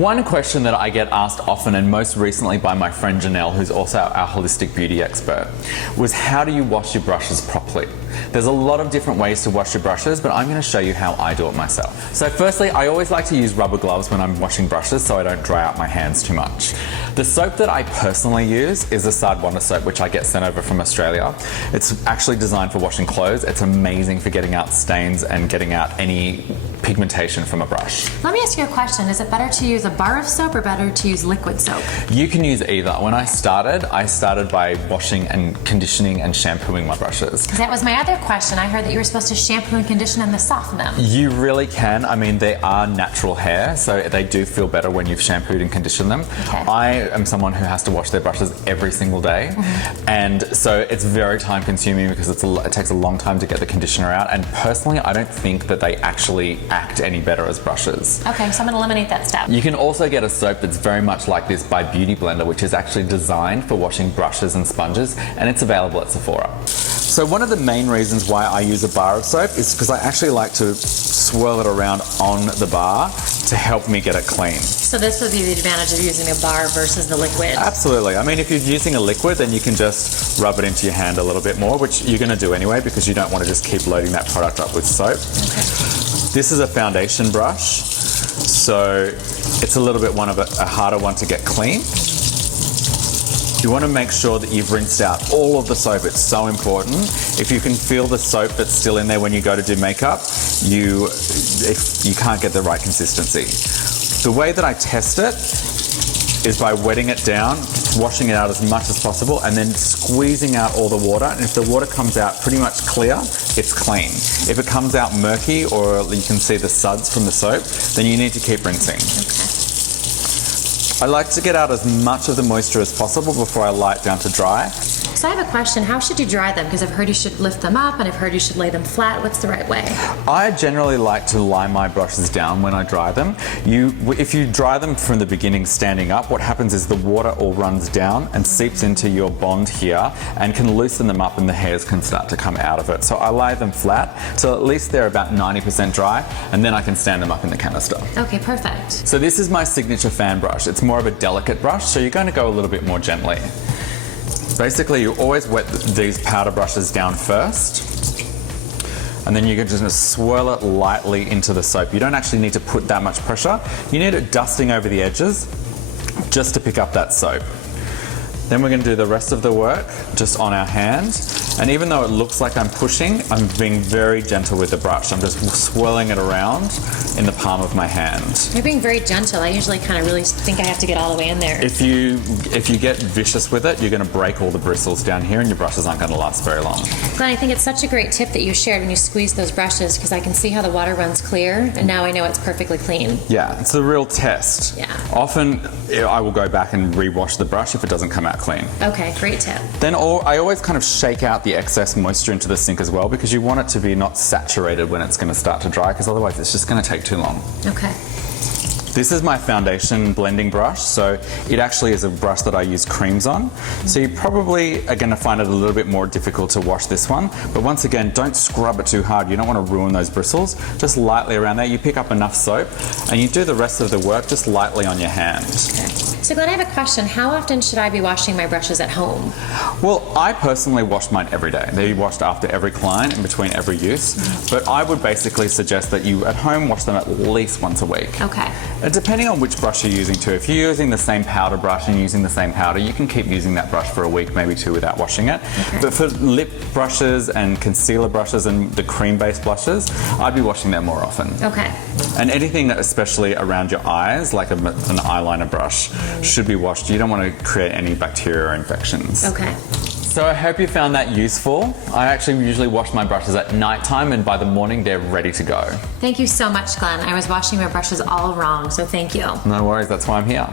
One question that I get asked often, and most recently by my friend Janelle, who's also our holistic beauty expert, was how do you wash your brushes properly? There's a lot of different ways to wash your brushes, but I'm going to show you how I do it myself. So firstly, I always like to use rubber gloves when I'm washing brushes so I don't dry out my hands too much. The soap that I personally use is the Sardwana soap, which I get sent over from Australia. It's actually designed for washing clothes. It's amazing for getting out stains and getting out any pigmentation from a brush. Let me ask you a question. Is it better to use a bar of soap or better to use liquid soap? You can use either. When I started by washing and conditioning and shampooing my brushes. That was my other question. I heard that you were supposed to shampoo and condition them to soften them. You really can. I mean, they are natural hair, so they do feel better when you've shampooed and conditioned them. Okay. I am someone who has to wash their brushes every single day, and so it's very time consuming because it takes a long time to get the conditioner out, and personally I don't think that they actually act any better as brushes. Okay, so I'm going to eliminate that step. You can also get a soap that's very much like this by Beauty Blender, which is actually designed for washing brushes and sponges, and it's available at Sephora. So one of the main reasons why I use a bar of soap is because I actually like to swirl it around on the bar to help me get it clean. So this would be the advantage of using a bar versus the liquid? Absolutely. I mean, if you're using a liquid, then you can just rub it into your hand a little bit more, which you're going to do anyway because you don't want to just keep loading that product up with soap. Okay. This is a foundation brush, so it's a little bit a harder one to get clean. You want to make sure that you've rinsed out all of the soap. It's so important. If you can feel the soap that's still in there when you go to do makeup, you can't get the right consistency. The way that I test it is by wetting it down, washing it out as much as possible, and then squeezing out all the water. And if the water comes out pretty much clear, it's clean. If it comes out murky or you can see the suds from the soap, then you need to keep rinsing. Okay. I like to get out as much of the moisture as possible before I lay it down to dry. So I have a question. How should you dry them? Because I've heard you should lift them up and I've heard you should lay them flat. What's the right way? I generally like to lie my brushes down when I dry them. If you dry them from the beginning standing up, what happens is the water all runs down and seeps into your bond here and can loosen them up and the hairs can start to come out of it. So I lay them flat till at least they're about 90% dry, and then I can stand them up in the canister. Okay, perfect. So this is my signature fan brush. It's more of a delicate brush, so you're going to go a little bit more gently. Basically, you always wet these powder brushes down first, and then you can just swirl it lightly into the soap. You don't actually need to put that much pressure. You need it dusting over the edges just to pick up that soap. Then we're going to do the rest of the work just on our hand. And even though it looks like I'm pushing, I'm being very gentle with the brush. I'm just swirling it around in the palm of my hand. You're being very gentle. I usually kind of really think I have to get all the way in there. If you get vicious with it, you're going to break all the bristles down here and your brushes aren't going to last very long. Glenn, I think it's such a great tip that you shared when you squeeze those brushes because I can see how the water runs clear and now I know it's perfectly clean. Yeah, it's a real test. Yeah. Often I will go back and re-wash the brush if it doesn't come out clean. Okay, great tip. Then I always kind of shake out the excess moisture into the sink as well because you want it to be not saturated when it's going to start to dry because otherwise it's just going to take too long. Okay. This is my foundation blending brush, so it actually is a brush that I use creams on. So you probably are going to find it a little bit more difficult to wash this one, but once again, don't scrub it too hard. You don't want to ruin those bristles. Just lightly around there. You pick up enough soap and you do the rest of the work just lightly on your hand. Okay. So Glenn, I have a question. How often should I be washing my brushes at home? Well, I personally wash mine every day. They're washed after every client and between every use, but I would basically suggest that you at home wash them at least once a week. Okay. Depending on which brush you're using too. If you're using the same powder brush and using the same powder, you can keep using that brush for a week, maybe two, without washing it. Okay. But for lip brushes and concealer brushes and the cream-based blushes, I'd be washing them more often. Okay. And anything that especially around your eyes, like an eyeliner brush, should be washed. You don't want to create any bacteria or infections. Okay. So I hope you found that useful. I actually usually wash my brushes at night time and by the morning they're ready to go. Thank you so much, Glenn. I was washing my brushes all wrong, so thank you. No worries, that's why I'm here.